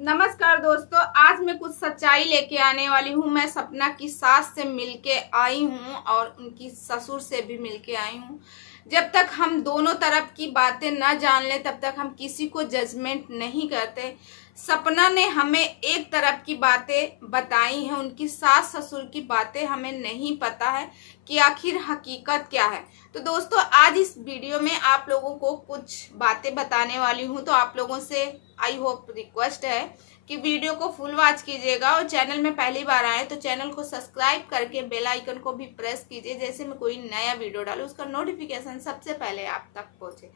नमस्कार दोस्तों, आज मैं कुछ सच्चाई लेके आने वाली हूँ। मैं सपना की सास से मिलके आई हूँ और उनकी ससुर से भी मिलके आई हूँ। जब तक हम दोनों तरफ की बातें न जान लें तब तक हम किसी को जजमेंट नहीं करते। सपना ने हमें एक तरफ की बातें बताई हैं, उनकी सास ससुर की बातें हमें नहीं पता है कि आखिर हकीकत क्या है। तो दोस्तों, आज इस वीडियो में आप लोगों को कुछ बातें बताने वाली हूँ। तो आप लोगों से आई होप रिक्वेस्ट है कि वीडियो को फुल वॉच कीजिएगा और चैनल में पहली बार आए तो चैनल को सब्सक्राइब करके बेल आइकन को भी प्रेस कीजिए, जैसे मैं कोई नया वीडियो डालूं उसका नोटिफिकेशन सबसे पहले आप तक पहुंचे।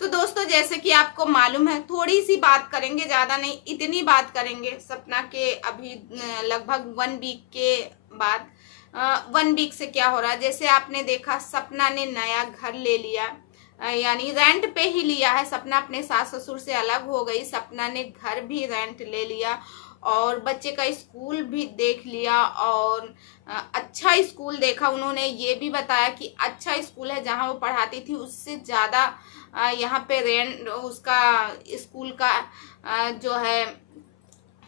तो दोस्तों, जैसे कि आपको मालूम है, थोड़ी सी बात करेंगे, ज़्यादा नहीं, इतनी बात करेंगे सपना के अभी लगभग 1 वीक के बाद। 1 वीक से क्या हो रहा है, जैसे आपने देखा सपना ने नया घर ले लिया, यानी रेंट पे ही लिया है। सपना अपने सास ससुर से अलग हो गई, सपना ने घर भी रेंट ले लिया और बच्चे का स्कूल भी देख लिया और अच्छा स्कूल देखा। उन्होंने ये भी बताया कि अच्छा स्कूल है, जहाँ वो पढ़ाती थी उससे ज़्यादा यहाँ पे रेंट उसका स्कूल का जो है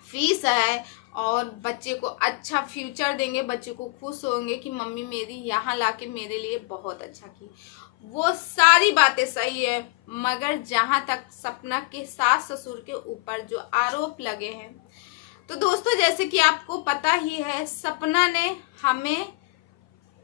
फीस है और बच्चे को अच्छा फ्यूचर देंगे, बच्चे को खुश होंगे कि मम्मी मेरी यहाँ लाके मेरे लिए बहुत अच्छा की। वो सारी बातें सही है, मगर जहाँ तक सपना के सास ससुर के ऊपर जो आरोप लगे हैं, तो दोस्तों जैसे कि आपको पता ही है, सपना ने हमें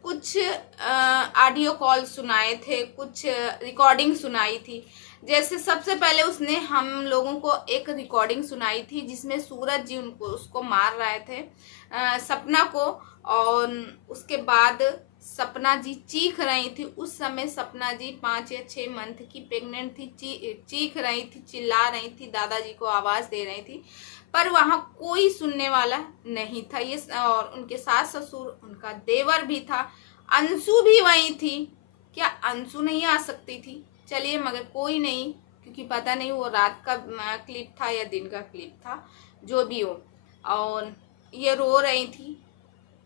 कुछ ऑडियो कॉल सुनाए थे, कुछ रिकॉर्डिंग सुनाई थी। जैसे सबसे पहले उसने हम लोगों को एक रिकॉर्डिंग सुनाई थी जिसमें सूरज जी उसको मार रहे थे सपना को, और उसके बाद सपना जी चीख रही थी। उस समय सपना जी 5 या 6 मंथ की प्रेग्नेंट थी, चीख रही थी, चिल्ला रही थी, दादाजी को आवाज़ दे रही थी, पर वहाँ कोई सुनने वाला नहीं था। ये और उनके सास ससुर, उनका देवर भी था, अंशु भी वहीं थी। क्या अंशु नहीं आ सकती थी? चलिए, मगर कोई नहीं, क्योंकि पता नहीं वो रात का क्लिप था या दिन का क्लिप था, जो भी हो। और ये रो रही थी,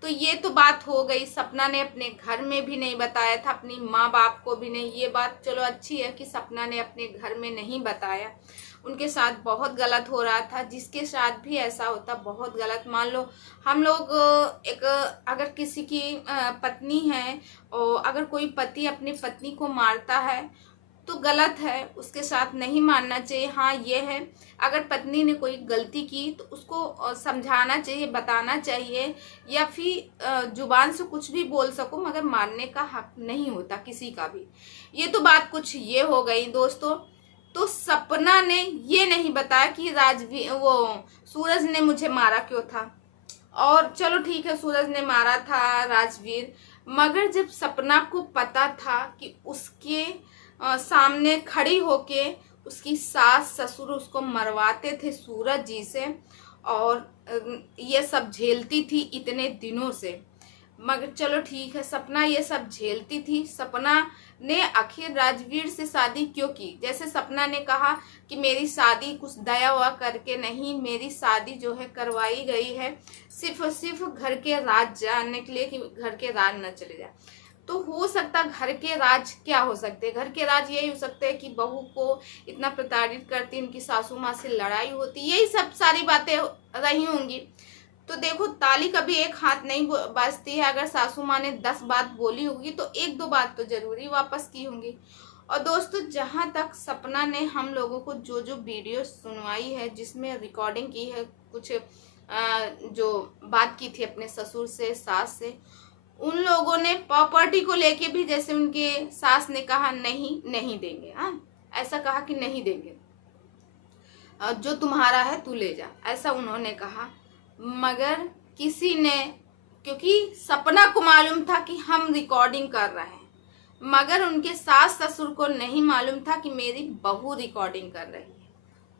तो ये तो बात हो गई। सपना ने अपने घर में भी नहीं बताया था, अपनी माँ बाप को भी नहीं। ये बात चलो अच्छी है कि सपना ने अपने घर में नहीं बताया। उनके साथ बहुत गलत हो रहा था, जिसके साथ भी ऐसा होता बहुत गलत। मान लो हम लोग एक अगर किसी की पत्नी है और अगर कोई पति अपनी पत्नी को मारता है तो गलत है, उसके साथ नहीं मानना चाहिए। हाँ ये है, अगर पत्नी ने कोई गलती की तो उसको समझाना चाहिए, बताना चाहिए, या फिर जुबान से कुछ भी बोल सको, मगर मारने का हक नहीं होता किसी का भी। ये तो बात कुछ ये हो गई दोस्तों। तो सपना ने ये नहीं बताया कि राजवीर वो सूरज ने मुझे मारा क्यों था। और चलो ठीक है, सूरज ने मारा था राजवीर, मगर जब सपना को पता था कि उसके सामने खड़ी होके उसकी सास ससुर उसको मरवाते थे सूरज जी से, और ये सब झेलती थी इतने दिनों से, मगर चलो ठीक है, सपना ये सब झेलती थी। सपना ने आखिर राजवीर से शादी क्यों की? जैसे सपना ने कहा कि मेरी शादी कुछ दया हुआ करके नहीं, मेरी शादी जो है करवाई गई है सिर्फ और सिर्फ घर के राज जानने के लिए, कि घर के राज न चले जाए। तो हो सकता घर के राज क्या हो सकते हैं? घर के राज यही हो सकते हैं कि बहू को इतना प्रताड़ित करती, उनकी सासू माँ से लड़ाई होती, यही सब सारी बातें रही होंगी। तो देखो, ताली कभी एक हाथ नहीं बजती है। अगर सासू माँ ने 10 बात बोली होगी तो 1-2 बात तो जरूरी वापस की होंगी। और दोस्तों, जहाँ तक सपना ने हम लोगों को जो जो वीडियो सुनवाई है, जिसमें रिकॉर्डिंग की है, कुछ जो बात की थी अपने ससुर से, सास से, उन लोगों ने प्रॉपर्टी को लेके भी, जैसे उनके सास ने कहा नहीं नहीं देंगे, हाँ ऐसा कहा कि नहीं देंगे, जो तुम्हारा है तू ले जा, ऐसा उन्होंने कहा। मगर किसी ने, क्योंकि सपना को मालूम था कि हम रिकॉर्डिंग कर रहे हैं, मगर उनके सास ससुर को नहीं मालूम था कि मेरी बहू रिकॉर्डिंग कर रही है।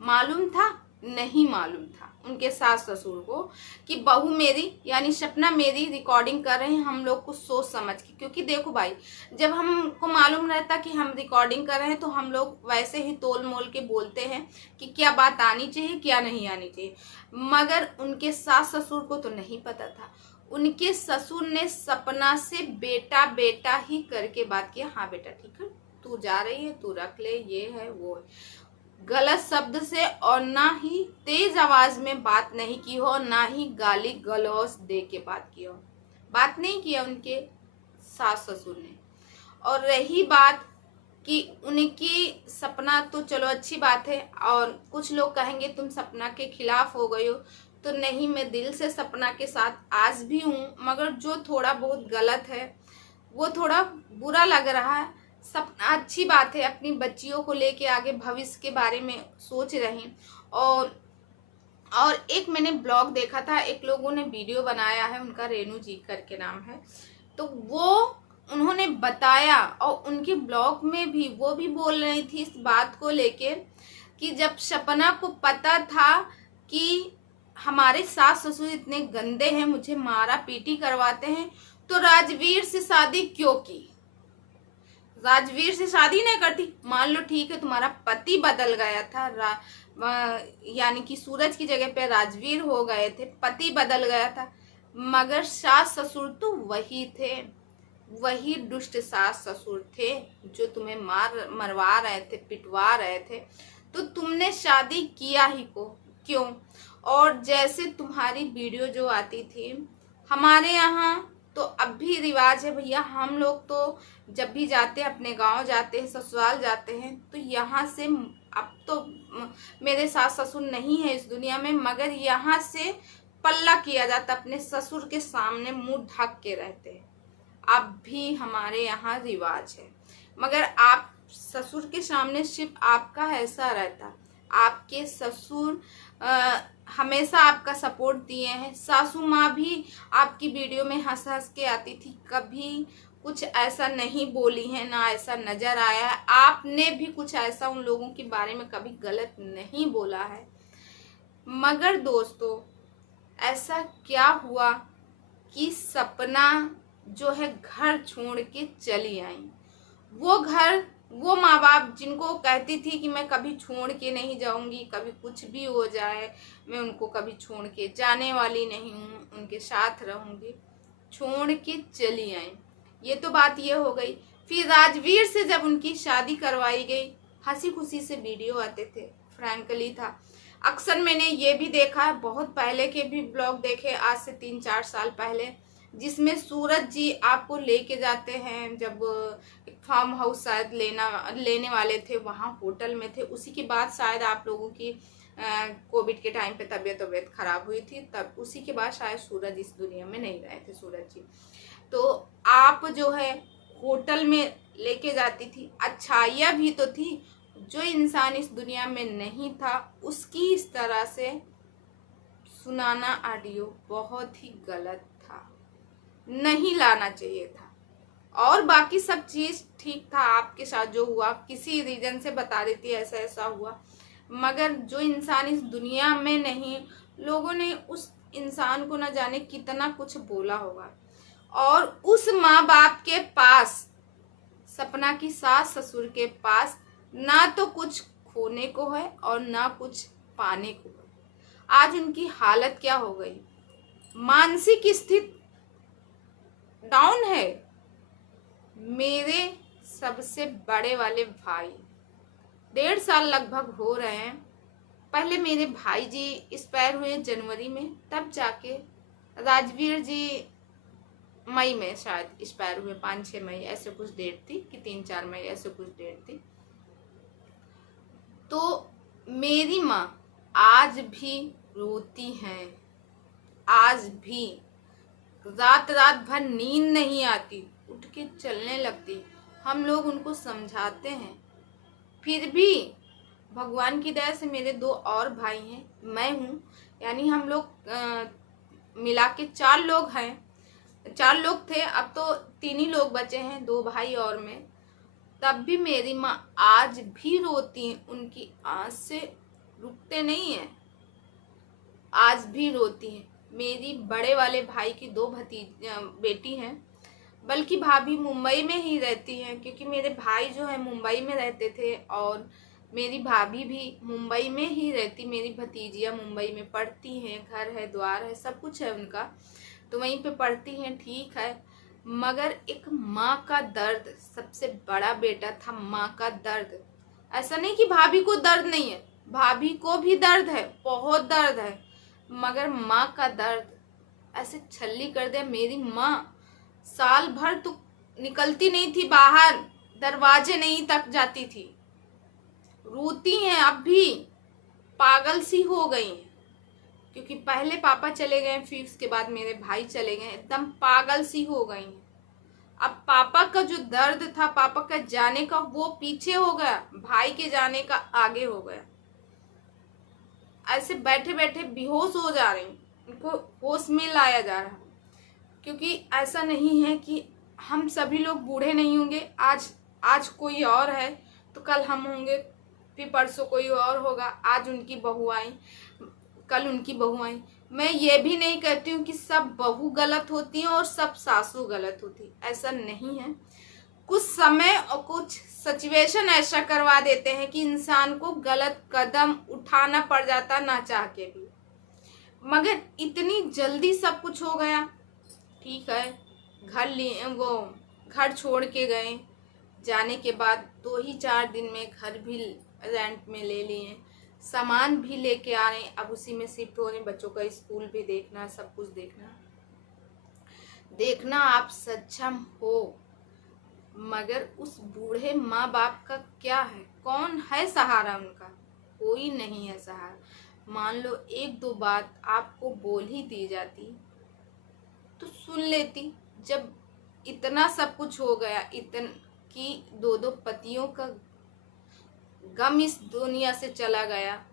मालूम था? नहीं मालूम था उनके सास ससुर को कि बहू मेरी यानी सपना मेरी रिकॉर्डिंग कर रहे हैं, हम लोग को सोच समझ के। क्योंकि देखो भाई, जब हमको मालूम रहता कि हम रिकॉर्डिंग कर रहे हैं तो हम लोग वैसे ही तोल मोल के बोलते हैं कि क्या बात आनी चाहिए, क्या नहीं आनी चाहिए। मगर उनके सास ससुर को तो नहीं पता था। उनके ससुर ने सपना से बेटा बेटा ही करके बात किया। हाँ बेटा ठीक है, तू जा रही है, तू रख ले, ये है वो है। गलत शब्द से और ना ही तेज आवाज में बात नहीं की हो, ना ही गाली गलौज दे के बात की हो। बात नहीं किया उनके सास ससुर ने। और रही बात कि उनकी सपना, तो चलो अच्छी बात है। और कुछ लोग कहेंगे तुम सपना के खिलाफ हो गई हो, तो नहीं, मैं दिल से सपना के साथ आज भी हूँ, मगर जो थोड़ा बहुत गलत है वो थोड़ा बुरा लग रहा है। सपना अच्छी बात है, अपनी बच्चियों को लेके आगे भविष्य के बारे में सोच रही। और एक मैंने ब्लॉग देखा था, एक लोगों ने वीडियो बनाया है, उनका रेनू जी करके नाम है, तो वो उन्होंने बताया और उनके ब्लॉग में भी वो भी बोल रही थी इस बात को लेके कि जब सपना को पता था कि हमारे सास ससुर इतने गंदे हैं, मुझे मारा पीटी करवाते हैं, तो राजवीर से शादी क्यों की? राजवीर से शादी नहीं करती। मान लो ठीक है, तुम्हारा पति बदल गया था, यानी कि सूरज की जगह पे राजवीर हो गए थे, पति बदल गया था, मगर सास ससुर तो वही थे, वही दुष्ट सास ससुर थे जो तुम्हें मरवा रहे थे, पिटवा रहे थे। तो तुमने शादी किया ही को क्यों? और जैसे तुम्हारी वीडियो जो आती थी हमारे यहाँ, तो अब भी रिवाज है भैया, हम लोग तो जब भी जाते हैं, अपने गांव जाते हैं, ससुराल जाते हैं, तो यहाँ से, अब तो मेरे सास ससुर नहीं है इस दुनिया में, मगर यहाँ से पल्ला किया जाता, अपने ससुर के सामने मुंह ढक के रहते हैं। अब भी हमारे यहाँ रिवाज है, मगर आप ससुर के सामने सिर्फ आपका ऐसा रहता। आपके ससुर हमेशा आपका सपोर्ट दिए हैं। सासू माँ भी आपकी वीडियो में हंस हंस के आती थी, कभी कुछ ऐसा नहीं बोली है, ना ऐसा नजर आया है। आपने भी कुछ ऐसा उन लोगों के बारे में कभी गलत नहीं बोला है। मगर दोस्तों, ऐसा क्या हुआ कि सपना जो है घर छोड़ के चली आई। वो घर, वो माँ बाप जिनको कहती थी कि मैं कभी छोड़ के नहीं जाऊंगी, कभी कुछ भी हो जाए मैं उनको कभी छोड़ के जाने वाली नहीं हूँ, उनके साथ रहूंगी, छोड़ के चली आई। ये तो बात ये हो गई। फिर राजवीर से जब उनकी शादी करवाई गई, हंसी खुशी से वीडियो आते थे, फ्रैंकली था। अक्सर मैंने ये भी देखा है, बहुत पहले के भी ब्लॉग देखे, आज से 3-4 साल पहले, जिसमें सूरज जी आपको लेके जाते हैं, जब एक फार्म हाउस शायद लेने वाले थे, वहाँ होटल में थे। उसी के बाद शायद आप लोगों की कोविड के टाइम पे तबीयत खराब हुई थी, तब उसी के बाद शायद सूरज इस दुनिया में नहीं रहे थे, सूरज जी। तो आप जो है होटल में लेके जाती थी, अच्छाइयाँ भी तो थी। जो इंसान इस दुनिया में नहीं था उसकी इस तरह से सुनाना ऑडियो बहुत ही गलत था, नहीं लाना चाहिए था। और बाकी सब चीज ठीक था, आपके साथ जो हुआ किसी रीजन से बता देती ऐसा ऐसा हुआ, मगर जो इंसान इस दुनिया में नहीं, लोगों ने उस इंसान को न जाने कितना कुछ बोला होगा। और उस माँ बाप के पास, सपना की सास ससुर के पास, ना तो कुछ खोने को है और ना कुछ पाने को है। आज उनकी हालत क्या हो गई, मानसिक स्थिति डाउन है। मेरे सबसे बड़े वाले भाई 1.5 साल लगभग हो रहे हैं, पहले मेरे भाई जी एक्सपायर हुए जनवरी में, तब जाके राजवीर जी मई में शायद एक्सपायर हुए, 5-6 मई ऐसे कुछ डेट थी, कि 3-4 मई ऐसे कुछ डेट थी। तो मेरी माँ आज भी रोती हैं, आज भी रात रात भर नींद नहीं आती, उठ के चलने लगती। हम लोग उनको समझाते हैं, फिर भी भगवान की दया से मेरे 2 और भाई हैं, मैं हूँ, यानी हम लोग मिला के 4 लोग हैं। 4 लोग थे, अब तो 3 ही लोग बचे हैं, 2 भाई और मैं। तब भी मेरी माँ आज भी रोती हैं, उनकी आंखें रुकते नहीं है, आज भी रोती हैं। मेरी बड़े वाले भाई की 2 बेटी हैं, बल्कि भाभी मुंबई में ही रहती हैं, क्योंकि मेरे भाई जो है मुंबई में रहते थे और मेरी भाभी भी मुंबई में ही रहती। मेरी भतीजियाँ मुंबई में पढ़ती हैं, घर है, द्वार है, सब कुछ है उनका, तो वहीं पे पढ़ती हैं, ठीक है। मगर एक माँ का दर्द, सबसे बड़ा बेटा था, माँ का दर्द ऐसा नहीं कि भाभी को दर्द नहीं है, भाभी को भी दर्द है, बहुत दर्द है, मगर माँ का दर्द ऐसे छल्ली कर दे। मेरी माँ साल भर तो निकलती नहीं थी बाहर, दरवाजे नहीं तक जाती थी, रोती हैं अब भी, पागल सी हो गई हैं। क्योंकि पहले पापा चले गए, फिर उसके बाद मेरे भाई चले गए, एकदम पागल सी हो गई हैं। अब पापा का जो दर्द था, पापा का जाने का, वो पीछे हो गया, भाई के जाने का आगे हो गया। ऐसे बैठे बैठे बेहोश हो जा रही, उनको होश में लाया जा रहा। क्योंकि ऐसा नहीं है कि हम सभी लोग बूढ़े नहीं होंगे, आज कोई और है तो कल हम होंगे, फिर परसों कोई और होगा। आज उनकी बहू आई, कल उनकी बहू आई। मैं ये भी नहीं कहती हूँ कि सब बहू गलत होती हैं और सब सासू गलत होती, ऐसा नहीं है। कुछ समय और कुछ सिचुएशन ऐसा करवा देते हैं कि इंसान को गलत कदम उठाना पड़ जाता ना चाह के भी। मगर इतनी जल्दी सब कुछ हो गया। ठीक है, घर छोड़ के गए, जाने के बाद 2 ही 4 दिन में घर भी रेंट में ले लिए, सामान भी लेके आ रहे हैं, अब उसी में शिफ्ट हो रहे हैं। बच्चों का स्कूल भी देखना, सब कुछ देखना आप सक्षम हो। मगर उस बूढ़े माँ बाप का क्या है, कौन है सहारा उनका? कोई नहीं है सहारा। मान लो 1-2 बात आपको बोल ही दी जाती तो सुन लेती। जब इतना सब कुछ हो गया, कि 2-2 पतियों का गम इस दुनिया से चला गया,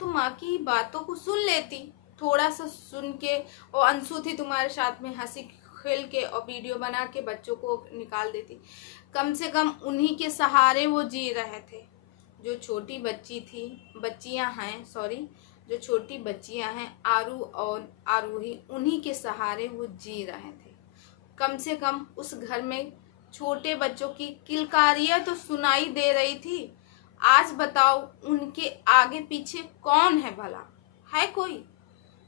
तो माँ की बातों को सुन लेती, थोड़ा सा सुन के। और अंशु थी तुम्हारे साथ में, हंसी खेल के और वीडियो बना के बच्चों को निकाल देती। कम से कम उन्हीं के सहारे वो जी रहे थे। जो छोटी बच्चियां हैं, जो छोटी बच्चियां हैं आरू और आरूही, उन्हीं के सहारे वो जी रहे थे। कम से कम उस घर में छोटे बच्चों की किलकारियां तो सुनाई दे रही थी। आज बताओ उनके आगे पीछे कौन है भला? है कोई?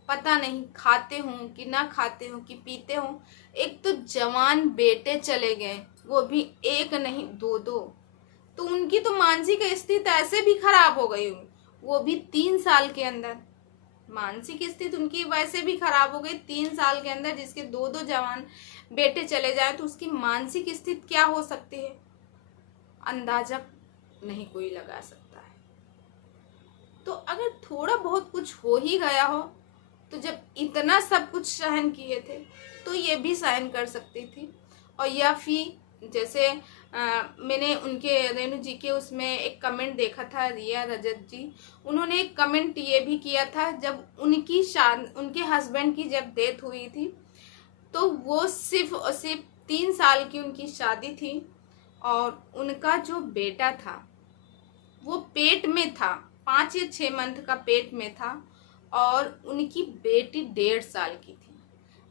पता नहीं, खाते हों कि ना खाते हों कि पीते हों। एक तो जवान बेटे चले गए, वो भी 1 नहीं 2-2। तो उनकी तो मानसिक स्थिति ऐसे भी खराब हो गई, वो भी 3 साल के अंदर। मानसिक स्थिति उनकी वैसे भी खराब हो गई 3 साल के अंदर। जिसके 2-2 जवान बेटे चले जाए तो उसकी मानसिक स्थिति क्या हो सकती है, अंदाजा नहीं कोई लगा सकता है। तो अगर थोड़ा बहुत कुछ हो ही गया हो, तो जब इतना सब कुछ सहन किए थे तो ये भी सहन कर सकती थी। और या फिर जैसे मैंने उनके रेणु जी के उसमें एक कमेंट देखा था, रिया रजत जी, उन्होंने एक कमेंट ये भी किया था, जब उनके हस्बैंड की जब डेथ हुई थी तो वो सिर्फ 3 साल की उनकी शादी थी और उनका जो बेटा था वो पेट में था, 5 या 6 मंथ का पेट में था, और उनकी बेटी 1.5 साल की थी।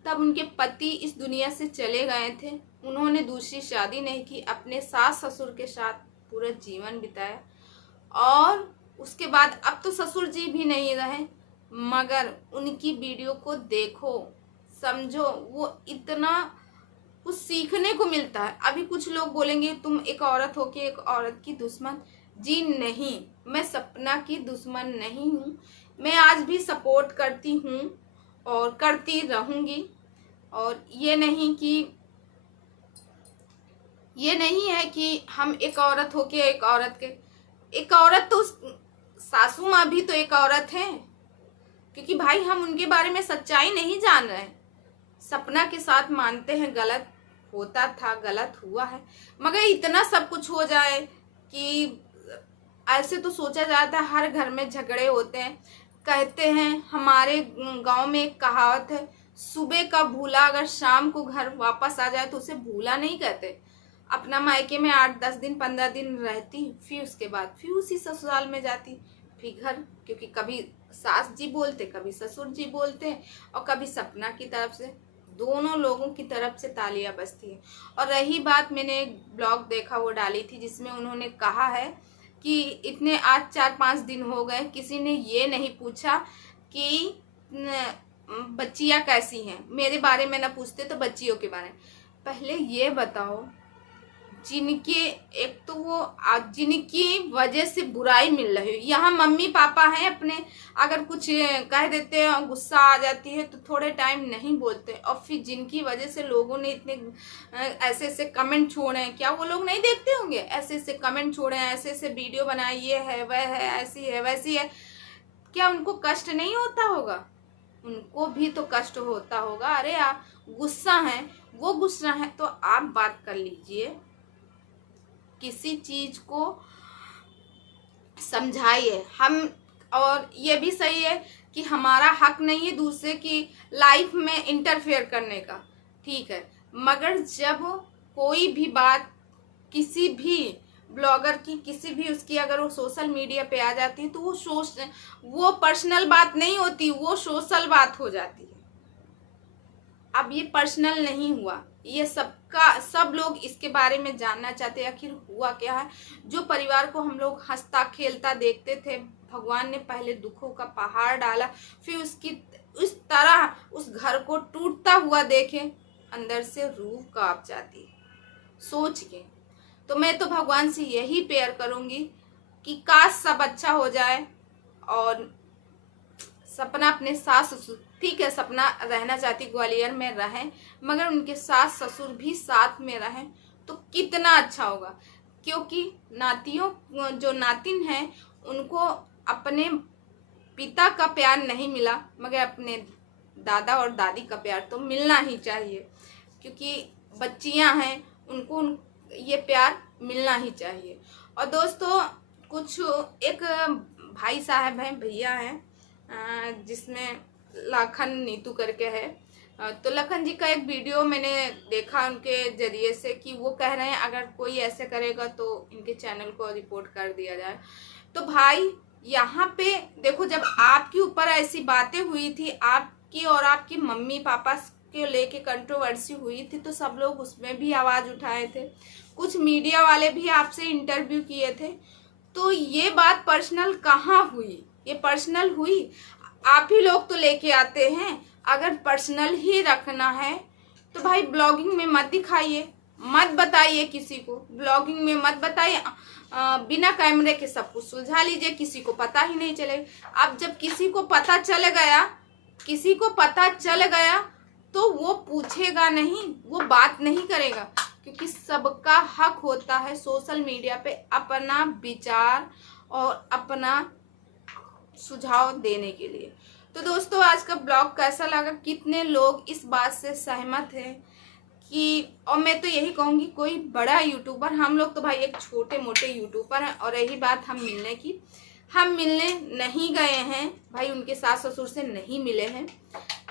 तब उनके पति इस दुनिया से चले गए थे। उन्होंने दूसरी शादी नहीं की, अपने सास ससुर के साथ पूरा जीवन बिताया। और उसके बाद अब तो ससुर जी भी नहीं रहे, मगर उनकी वीडियो को देखो, समझो, वो इतना कुछ सीखने को मिलता है। अभी कुछ लोग बोलेंगे तुम एक औरत हो के एक औरत की दुश्मन। जी नहीं, मैं सपना की दुश्मन नहीं हूँ। मैं आज भी सपोर्ट करती हूँ और करती रहूँगी। और ये नहीं है कि हम एक औरत हो के एक औरत तो सासू माँ भी तो एक औरत है। क्योंकि भाई हम उनके बारे में सच्चाई नहीं जान रहे हैं, सपना के साथ मानते हैं गलत होता था, गलत हुआ है। मगर इतना सब कुछ हो जाए कि ऐसे तो सोचा जाता है हर घर में झगड़े होते हैं। कहते हैं, हमारे गांव में एक कहावत है, सुबह का भूला अगर शाम को घर वापस आ जाए तो उसे भूला नहीं कहते। अपना मायके में 8-10 दिन 15 दिन रहती, फिर उसके बाद फिर उसी ससुराल में जाती, फिर घर। क्योंकि कभी सास जी बोलते, कभी ससुर जी बोलते, और कभी सपना की तरफ से, दोनों लोगों की तरफ से तालियां बजती है। और रही बात, मैंने एक ब्लॉग देखा, वो डाली थी, जिसमें उन्होंने कहा है कि इतने आज 4-5 दिन हो गए, किसी ने ये नहीं पूछा कि बच्चियां कैसी हैं। मेरे बारे में ना पूछते तो बच्चियों के बारे में। पहले ये बताओ, जिनके एक तो वो जिनकी वजह से बुराई मिल रही है। यहाँ मम्मी पापा हैं अपने, अगर कुछ कह देते हैं और गुस्सा आ जाती है तो थोड़े टाइम नहीं बोलते, और फिर जिनकी वजह से लोगों ने इतने ऐसे ऐसे कमेंट छोड़े हैं, क्या वो लोग नहीं देखते होंगे? ऐसे ऐसे कमेंट छोड़े हैं, ऐसे ऐसे वीडियो बनाए, ये है वह है, ऐसी है वैसी है, क्या उनको कष्ट नहीं होता होगा? उनको भी तो कष्ट होता होगा। अरे आप गुस्सा है, वो गुस्सा है तो आप बात कर लीजिए, किसी चीज को समझाइए हम। और ये भी सही है कि हमारा हक नहीं है दूसरे की लाइफ में इंटरफेयर करने का, ठीक है, मगर जब कोई भी बात किसी भी ब्लॉगर की, किसी भी उसकी, अगर वो सोशल मीडिया पे आ जाती है तो वो पर्सनल बात नहीं होती, वो सोशल बात हो जाती है। अब ये पर्सनल नहीं हुआ, ये सब लोग इसके बारे में जानना चाहते हैं आखिर हुआ क्या है। जो परिवार को हम लोग हंसता खेलता देखते थे, भगवान ने पहले दुखों का पहाड़ डाला, फिर उसकी उस तरह उस घर को टूटता हुआ देखे, अंदर से रूह कांप जाती है सोच के। तो मैं तो भगवान से यही प्रेयर करूंगी कि काश सब अच्छा हो जाए, और सपना अपने सास ससुर, ठीक है सपना रहना चाहती ग्वालियर में रहें, मगर उनके सास ससुर भी साथ में रहें तो कितना अच्छा होगा। क्योंकि नातियों, जो नातिन हैं, उनको अपने पिता का प्यार नहीं मिला, मगर अपने दादा और दादी का प्यार तो मिलना ही चाहिए, क्योंकि बच्चियां हैं, उनको ये प्यार मिलना ही चाहिए। और दोस्तों, कुछ एक भाई साहब हैं, भैया हैं, जिसमें लखन नीतू करके है, तो लखन जी का एक वीडियो मैंने देखा उनके जरिए से कि वो कह रहे हैं अगर कोई ऐसे करेगा तो इनके चैनल को रिपोर्ट कर दिया जाए। तो भाई यहाँ पे देखो, जब आपके ऊपर ऐसी बातें हुई थी, आपकी और आपकी मम्मी पापा के लेके कंट्रोवर्सी हुई थी, तो सब लोग उसमें भी आवाज उठाए थे, कुछ मीडिया वाले भी आपसे इंटरव्यू किए थे। तो ये बात पर्सनल कहाँ हुई? ये पर्सनल हुई? आप ही लोग तो लेके आते हैं। अगर पर्सनल ही रखना है तो भाई ब्लॉगिंग में मत दिखाइए, मत बताइए किसी को, ब्लॉगिंग में मत बताइए। बिना कैमरे के सब कुछ सुलझा लीजिए, किसी को पता ही नहीं चलेगा। अब जब किसी को पता चल गया तो वो पूछेगा नहीं, वो बात नहीं करेगा, क्योंकि सबका हक होता है सोशल मीडिया पे अपना विचार और अपना सुझाव देने के लिए। तो दोस्तों, आज का ब्लॉग कैसा लगा, कितने लोग इस बात से सहमत हैं कि, और मैं तो यही कहूँगी कोई बड़ा यूट्यूबर, हम लोग तो भाई एक छोटे मोटे यूट्यूबर हैं। और रही बात हम मिलने की, हम मिलने नहीं गए हैं भाई, उनके सास ससुर से नहीं मिले हैं,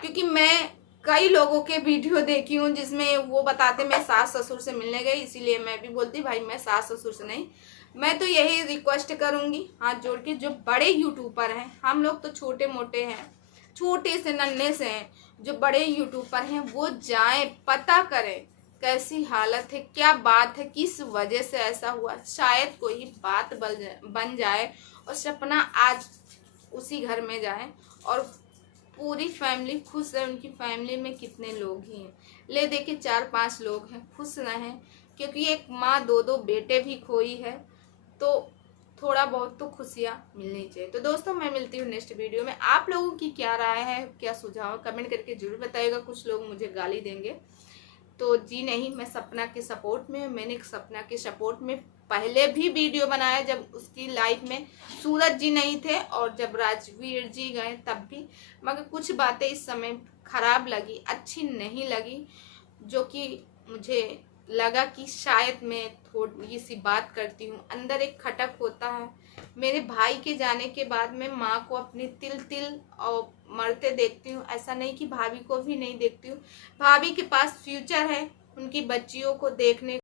क्योंकि मैं कई लोगों के वीडियो देखी हूँ जिसमें वो बताते मैं सास ससुर से मिलने गई, इसीलिए मैं भी बोलती भाई मैं सास ससुर से नहीं। मैं तो यही रिक्वेस्ट करूंगी हाथ जोड़ के, जो बड़े यूट्यूबर हैं, हम लोग तो छोटे मोटे हैं, छोटे से नन्हे से हैं, जो बड़े यूट्यूबर हैं वो जाएं, पता करें कैसी हालत है, क्या बात है, किस वजह से ऐसा हुआ, शायद कोई बात बन जाए और सपना आज उसी घर में जाए और पूरी फैमिली खुश है। उनकी फैमिली में कितने लोग ही हैं, ले दे के 4-5 लोग हैं, खुश रहें, क्योंकि एक माँ 2-2 बेटे भी खोई है, तो थोड़ा बहुत तो खुशियाँ मिलनी चाहिए। तो दोस्तों, मैं मिलती हूँ नेक्स्ट वीडियो में। आप लोगों की क्या राय है, क्या सुझाव, कमेंट करके जरूर बताइएगा। कुछ लोग मुझे गाली देंगे तो जी नहीं, मैं सपना के सपोर्ट में, मैंने सपना के सपोर्ट में पहले भी वीडियो बनाया जब उसकी लाइफ में सूरज जी नहीं थे और जब राजवीर जी गए तब भी, मगर कुछ बातें इस समय खराब लगी, अच्छी नहीं लगी, जो कि मुझे लगा कि शायद मैं थोड़ी सी बात करती हूँ, अंदर एक खटक होता है। मेरे भाई के जाने के बाद मैं माँ को अपनी तिल तिल और मरते देखती हूँ, ऐसा नहीं कि भाभी को भी नहीं देखती हूँ। भाभी के पास फ्यूचर है, उनकी बच्चियों को देखने